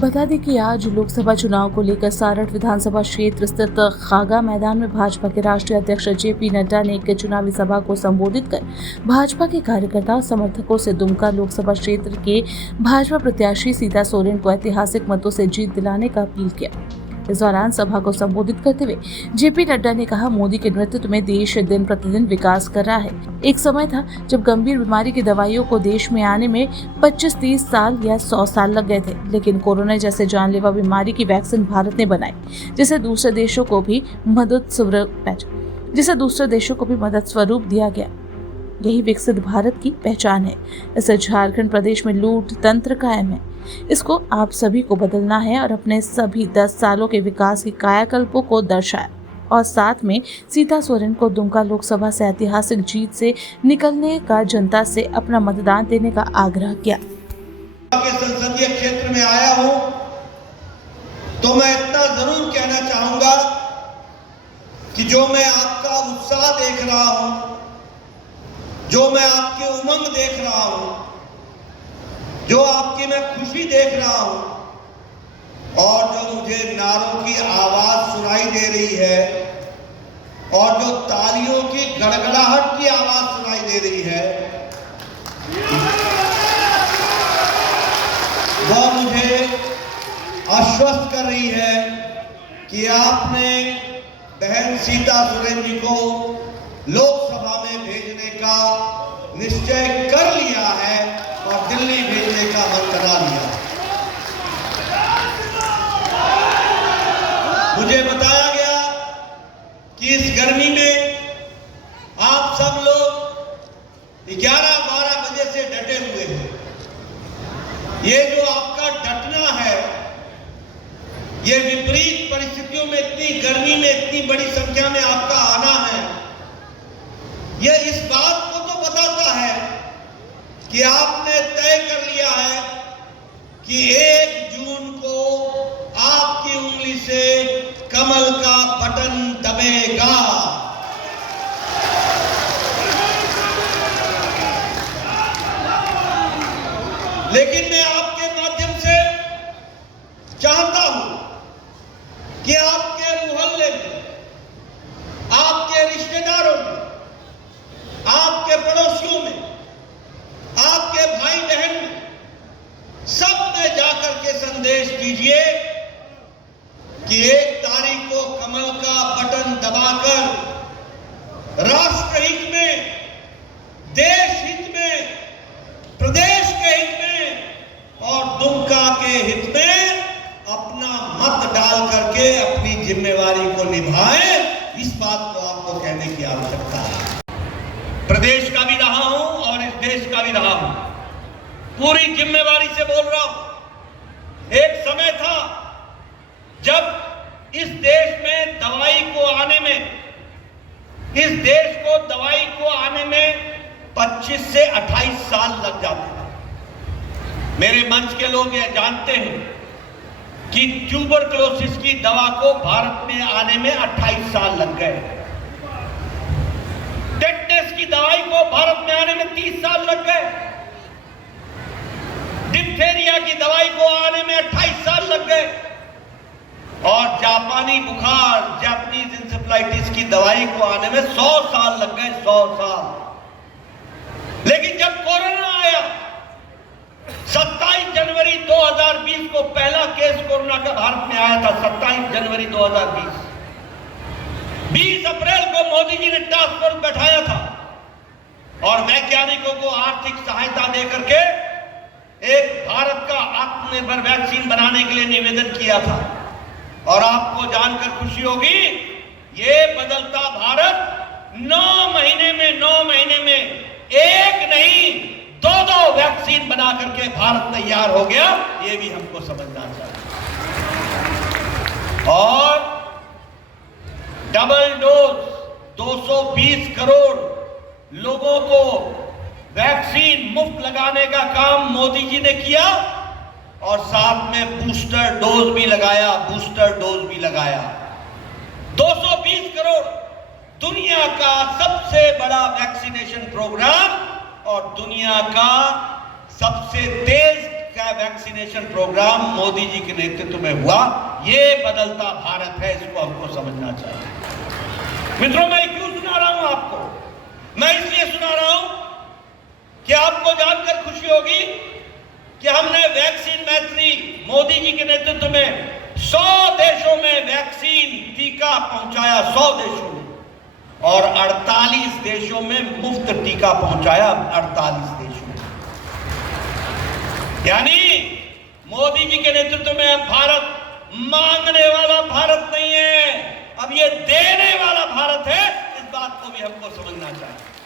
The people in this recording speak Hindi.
बता दें कि आज लोकसभा चुनाव को लेकर सारठ विधानसभा क्षेत्र स्थित खागा मैदान में भाजपा के राष्ट्रीय अध्यक्ष जेपी नड्डा ने एक चुनावी सभा को संबोधित कर भाजपा के कार्यकर्ताओं समर्थकों से दुमका लोकसभा क्षेत्र के भाजपा प्रत्याशी सीता सोरेन को ऐतिहासिक मतों से जीत दिलाने का अपील किया। इस दौरान सभा को संबोधित करते हुए जेपी नड्डा ने कहा, मोदी के नेतृत्व में देश दिन प्रतिदिन विकास कर रहा है। एक समय था जब गंभीर बीमारी की दवाइयों को देश में आने में 25-30 साल या 100 साल लग गए थे, लेकिन कोरोना जैसे जानलेवा बीमारी की वैक्सीन भारत ने बनाई, जिसे दूसरे देशों को भी मदद स्वरूप दिया गया। यही विकसित भारत की पहचान है। इससे झारखंड प्रदेश में लूट तंत्र कायम है। इसको आप सभी को बदलना है और अपने सभी 10 सालों के विकास की कायाकल्पों को दर्शाया और साथ में सीता सोरेन को दुमका लोकसभा से ऐतिहासिक जीत से निकलने का जनता से अपना मतदान देने का आग्रह किया। संसदीय क्षेत्र में आया हूं तो मैं इतना जरूर कहना चाहूंगा कि जो मैं आपका उत्साह देख रहा हूं, जो मैं आपकी उमंग देख रहा हूं, जो आपकी मैं खुशी देख रहा हूं और जो मुझे नारों की आवाज सुनाई दे रही है और जो तालियों की गड़गड़ाहट की आवाज सुनाई दे रही है, वो मुझे आश्वस्त कर रही है कि आपने बहन सीता सोरेन जी को लोकसभा में भेजने का निश्चय कर लिया है और दिल्ली भेजने का मन बना लिया। मुझे बताया गया कि इस गर्मी में आप सब लोग 11-12 बजे से डटे हुए हैं। ये जो आपका डटना है, ये विपरीत परिस्थितियों में इतनी गर्मी में इतनी बड़ी संख्या में आपका आना है, ये इस बात को तो बताता है कि आपने तय कर लिया है कि 1 जून को आपकी उंगली से कमल का बटन दबेगा। लेकिन मैं आपके माध्यम से चाहता हूं कि आपके मोहल्ले में, आपके रिश्तेदारों में, आपके पड़ोसियों में, आपके भाई बहन में, सब में जाकर के संदेश दीजिए कि 1 तारीख को कमल का बटन दबाकर राष्ट्र हित में, देश हित में, प्रदेश के हित में और दुमका के हित में अपना मत डाल करके अपनी जिम्मेवारी को निभाएं। इस बात को आपको कहने की आवश्यकता है। प्रदेश का भी रहा हूं और इस देश का भी रहा हूं, पूरी जिम्मेवारी से बोल रहा हूं। एक समय था जब इस देश में दवाई को आने में 25 से 28 साल लग जाते थे। मेरे मंच के लोग यह जानते हैं कि ट्यूबरक्लोसिस की दवा को भारत में आने में 28 साल लग गए। टेटनस की दवाई को भारत में आने में 30 साल लग गए। डिप्थेरिया की दवाई को आने में 28 साल लग गए और जापानी बुखार, जापानीज इंसेफ्लाइटिस की दवाई को आने में 100 साल लग गए, 100 साल। लेकिन जब कोरोना आया, 27 जनवरी 2020 को पहला केस कोरोना का भारत में आया था। 27 जनवरी 2020, 20 अप्रैल को मोदी जी ने टास्क फोर्स बैठाया था और वैज्ञानिकों को आर्थिक सहायता देकर के एक भारत का आत्मनिर्भर वैक्सीन बनाने के लिए निवेदन किया था। और आपको जानकर खुशी होगी, ये बदलता भारत 9 महीने में एक नहीं 2 वैक्सीन बना करके भारत तैयार हो गया। ये भी हमको समझना चाहिए। और डबल डोज 220 करोड़ लोगों को वैक्सीन मुफ्त लगाने का काम मोदी जी ने किया और साथ में बूस्टर डोज भी लगाया। 220 करोड़ दुनिया का सबसे बड़ा वैक्सीनेशन प्रोग्राम और दुनिया का सबसे तेज नया वैक्सीनेशन प्रोग्राम मोदी जी के नेतृत्व में हुआ, ये बदलता भारत है, इसको हमको समझना चाहिए। मित्रों, मैं क्यों सुना रहा हूं आपको? मैं इसलिए सुना रहा हूं कि आपको जानकर खुशी होगी कि हमने वैक्सीन मैत्री मोदी जी के नेतृत्व में 100 देशों में वैक्सीन टीका पहुंचाया, 100 देशों में, और 48 देशों में मुफ्त टीका पहुंचाया, 48 देशों में। यानी मोदी जी के नेतृत्व में अब भारत मांगने वाला भारत नहीं है, अब ये देने वाला भारत है। इस बात को भी हमको समझना चाहिए।